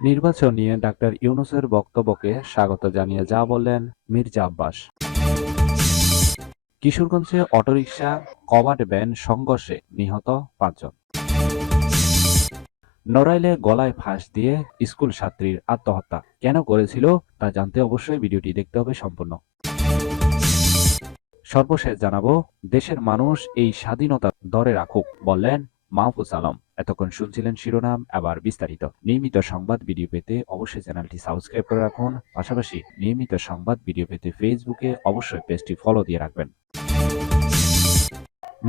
নির্বাচন নিয়ে ডাক্তার ইউনূসের বক্তব্যকে স্বাগত জানিয়ে যা বললেন মির্জা আব্বাস। কিশোরগঞ্জে অটোরিকশা কভার্ড ভ্যান সংঘর্ষে নিহত ৫ জন। নড়াইলে গলায় ফাঁস দিয়ে স্কুল ছাত্রীর আত্মহত্যা কেন করেছিল তা জানতে অবশ্যই ভিডিওটি দেখতে হবে সম্পূর্ণ। সর্বশেষ জানাবো, দেশের মানুষ এই স্বাধীনতা ধরে রাখুক বললেন মাহফুজ আলম। এতক্ষণ শুনছিলেন শিরোনাম, এবার বিস্তারিত। নিয়মিত সংবাদ ভিডিও পেতে অবশ্যই চ্যানেলটি সাবস্ক্রাইব করে রাখুন। পাশাপাশি নিয়মিত সংবাদ ভিডিও পেতে ফেসবুকে অবশ্যই পেজটি ফলো দিয়ে রাখবেন।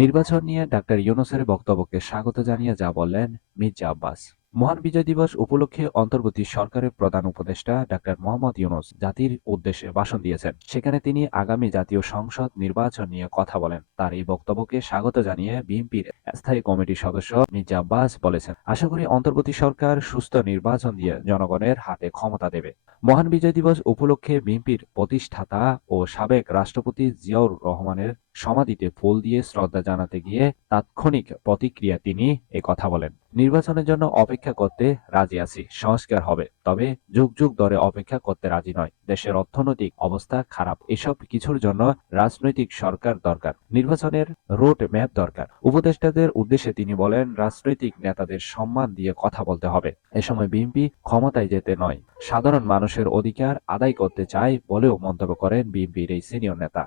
নির্বাচন নিয়ে ডাক্তার ইউনূসের বক্তব্যকে স্বাগত জানিয়ে যা বললেন মির্জা আব্বাস। মহান বিজয় দিবস উপলক্ষে অন্তর্বর্তী সরকারের প্রধান উপদেষ্টা ডাক্তার মোহাম্মদ ইউনূস জাতির উদ্দেশ্যে ভাষণ দিয়েছেন। সেখানে তিনি আগামী জাতীয় সংসদ নির্বাচন নিয়ে কথা বলেন। তার এই বক্তব্যকে স্বাগত জানিয়ে বিএনপির স্থায়ী কমিটির সদস্য মির্জা আব্বাস বলেছেন, আশা করি অন্তর্বর্তী সরকার সুস্থ নির্বাচন দিয়ে জনগণের হাতে ক্ষমতা দেবে। মহান বিজয় দিবস উপলক্ষে বিএনপির প্রতিষ্ঠাতা ও সাবেক রাষ্ট্রপতি জিয়াউর রহমানের সমাধিতে ফুল দিয়ে শ্রদ্ধা জানাতে গিয়ে তাৎক্ষণিক প্রতিক্রিয়া তিনি কথা বলেন। নির্বাচনের জন্য অপেক্ষা করতে রাজি আছি, সংস্কার হবে, তবে যুগ যুগ ধরে অপেক্ষা করতে রাজি নয়। দেশের অর্থনৈতিক অবস্থা খারাপ, এসব কিছুর জন্য রাজনৈতিক সরকার দরকার, নির্বাচনের রোড ম্যাপ দরকার। উপদেষ্টাদের উদ্দেশ্যে তিনি বলেন, রাজনৈতিক নেতাদের সম্মান দিয়ে কথা বলতে হবে। এ সময় বিএনপি ক্ষমতায় যেতে নয়, সাধারণ মানুষের অধিকার আদায় করতে চায় বলেও মন্তব্য করেন বিএনপির এই সিনিয়র নেতা।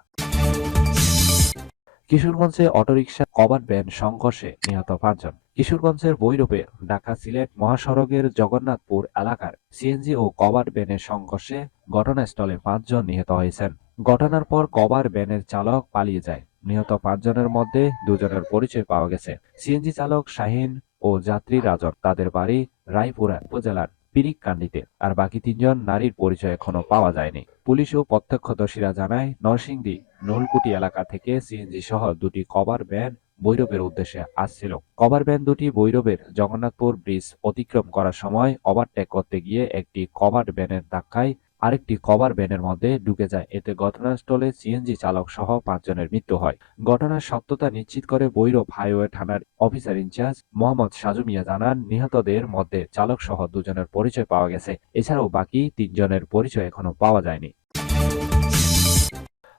কিশোরগঞ্জে অটোরিকশা কভার্ড ভ্যান সংঘর্ষে নিহত ৫ জন। কিশোরগঞ্জের ভৈরবে ঢাকা সিলেট মহাসড়কের জগন্নাথপুর এলাকার সিএনজি ও কভার্ড ভ্যানের সংঘর্ষে ঘটনাস্থলে ৫ জন নিহত হয়েছেন। ঘটনার পর কভার্ড ভ্যানের চালক পালিয়ে যায়। নিহত ৫ জনের মধ্যে ২ জনের পরিচয় পাওয়া গেছে। সিএনজি চালক শাহীন ও যাত্রী রাজন, তাদের বাড়ি রায়পুরা উপজেলার পিরিককান্দিতে। আর বাকি ৩ জন নারীর পরিচয় এখনো পাওয়া যায়নি। পুলিশ ও প্রত্যক্ষদর্শীরা জানায়, নরসিংদী নলকুটি এলাকা থেকে সিএনজি সহ দুটি কভার ভ্যান ভৈরবের উদ্দেশ্যে আসছিল। কভার ভ্যান দুটি ভৈরবের জগন্নাথপুর ব্রিজ অতিক্রম করার সময় ওভারটেক করতে গিয়ে একটি কভার ভ্যানের ধাক্কায় আরেকটি কভার ভ্যানের মধ্যে ঢুকে যায়। এতে ঘটনাস্থলে সিএনজি চালক সহ ৫ জনের মৃত্যু হয়। ঘটনার সত্যতা নিশ্চিত করে ভৈরব হাইওয়ে থানার অফিসার ইনচার্জ মোহাম্মদ সাজু মিয়া জানান, নিহতদের মধ্যে চালক সহ ২ জনের পরিচয় পাওয়া গেছে। এছাড়াও বাকি ৩ জনের পরিচয় এখনো পাওয়া যায়নি।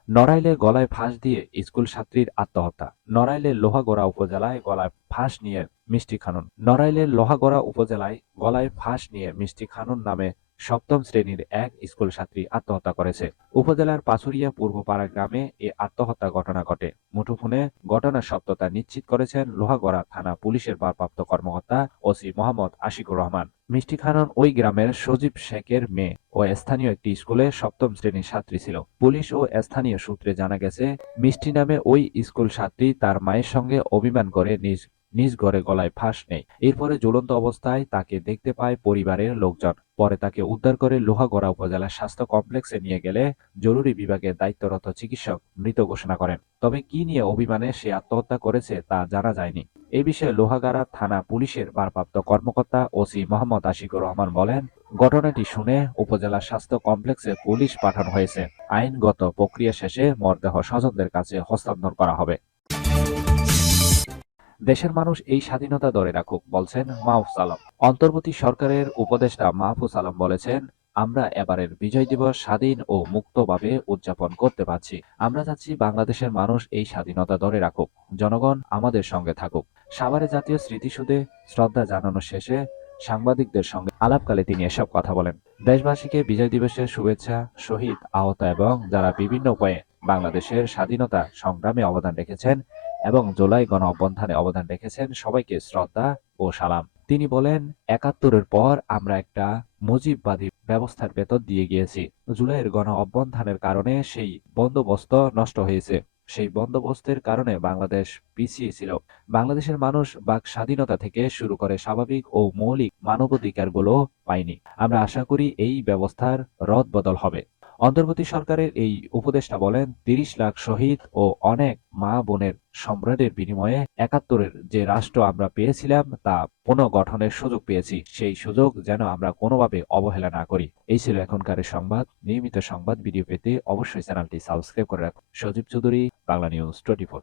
নড়াইলে গলায় ফাঁস দিয়ে স্কুল ছাত্রীর আত্মহত্যা। নড়াইলের লোহাগড়া উপজেলায় গলায় ফাঁস নিয়ে মিষ্টি খানুন। নড়াইলের লোহাগড়া উপজেলায় গলায় ফাঁস নিয়ে মিষ্টি খানুন নামে ৭ম শ্রেণীর এক স্কুল ছাত্রী আত্মহত্যা করেছে। উপজেলার পাচুরিয়া পূর্বপাড়া গ্রামে এ আত্মহত্যা ঘটনা ঘটে। মুঠোফোনে ঘটনার সত্যতা নিশ্চিত করেছেন লোহাগড়া থানা পুলিশের ভারপ্রাপ্ত কর্মকর্তা ওসি মোহাম্মদ আশিকুর রহমান। মিষ্টি খানুন ওই গ্রামের সজীব শেখের মেয়ে ও স্থানীয় একটি স্কুলে ৭ম শ্রেণীর ছাত্রী ছিল। পুলিশ ও স্থানীয় সূত্রে জানা গেছে, মিষ্টি নামে ওই স্কুল ছাত্রী তার মায়ের সঙ্গে অভিমান করে নিজ ঘরে গলায় ফাঁস নেয়। এরপরে ঝুলন্ত অবস্থায় তাকে দেখতে পায় পরিবারের লোকজন। পরে তাকে উদ্ধার করে লোহাগড়া উপজেলা স্বাস্থ্য কমপ্লেক্সে নিয়ে গেলে জরুরি বিভাগের দায়িত্বরত চিকিৎসক মৃত ঘোষণা করেন। তবে কি নিয়ে অভিমানে সে আত্মহত্যা করেছে তা জানা যায়নি। এ বিষয়ে লোহাগড়া থানা পুলিশের ভারপ্রাপ্ত কর্মকর্তা ওসি মোহাম্মদ আশিকুর রহমান বলেন, ঘটনাটি শুনে উপজেলা স্বাস্থ্য কমপ্লেক্সে পুলিশ পাঠানো হয়েছে। আইনগত প্রক্রিয়া শেষে মরদেহ স্বজনদের কাছে হস্তান্তর করা হবে। দেশের মানুষ এই স্বাধীনতা ধরে রাখুক বলছেন মাহফুজ আলম। অন্তর্বর্তী সরকারের উপদেষ্টা মাহফুজ আলম বলেছেন, আমরা এবারের বিজয় দিবস স্বাধীন ও মুক্তভাবে উদযাপন করতে পারছি। আমরা চাচ্ছি বাংলাদেশের মানুষ এই স্বাধীনতা ধরে রাখুক, জনগণ আমাদের সঙ্গে থাকুক। সাভারে জাতীয় স্মৃতিসৌধে শ্রদ্ধা জানানো শেষে সাংবাদিকদের সঙ্গে আলাপকালে তিনি এসব কথা বলেন। দেশবাসীকে বিজয় দিবসের শুভেচ্ছা। শহীদ, আহত এবং যারা বিভিন্ন উপায়ে বাংলাদেশের স্বাধীনতা সংগ্রামে অবদান রেখেছেন এবং জুলাই গণ অভ্যুত্থানে অবদান রেখেছেন, সবাইকে শ্রদ্ধা ও সালাম। তিনি বলেন, ৭১-এর পর আমরা একটা মুজিববাদী ব্যবস্থার ভেতর দিয়ে গিয়েছি। জুলাইয়ের গণ অভ্যুত্থানের কারণে সেই বন্দোবস্ত নষ্ট হয়েছে। সেই বন্দোবস্তের কারণে বাংলাদেশ পিছিয়ে ছিল। বাংলাদেশের মানুষ বাক স্বাধীনতা থেকে শুরু করে স্বাভাবিক ও মৌলিক মানবাধিকারগুলো পায়নি। আমরা আশা করি এই ব্যবস্থার রদবদল হবে। অন্তর্বর্তী সরকারের এই উপদেষ্টা বলেন, ৩০ লাখ শহীদ ও অনেক মা বোনের সম্রাটের বিনিময়ে ৭১-এর যে রাষ্ট্র আমরা পেয়েছিলাম তা পুনর্গঠনের সুযোগ পেয়েছি। সেই সুযোগ যেন আমরা কোনোভাবে অবহেলা না করি। এই ছিল এখনকার সংবাদ। নিয়মিত সংবাদ ভিডিও পেতে অবশ্যই চ্যানেলটি সাবস্ক্রাইব করে রাখুন। সজীব চৌধুরী, বাংলা নিউজ 24।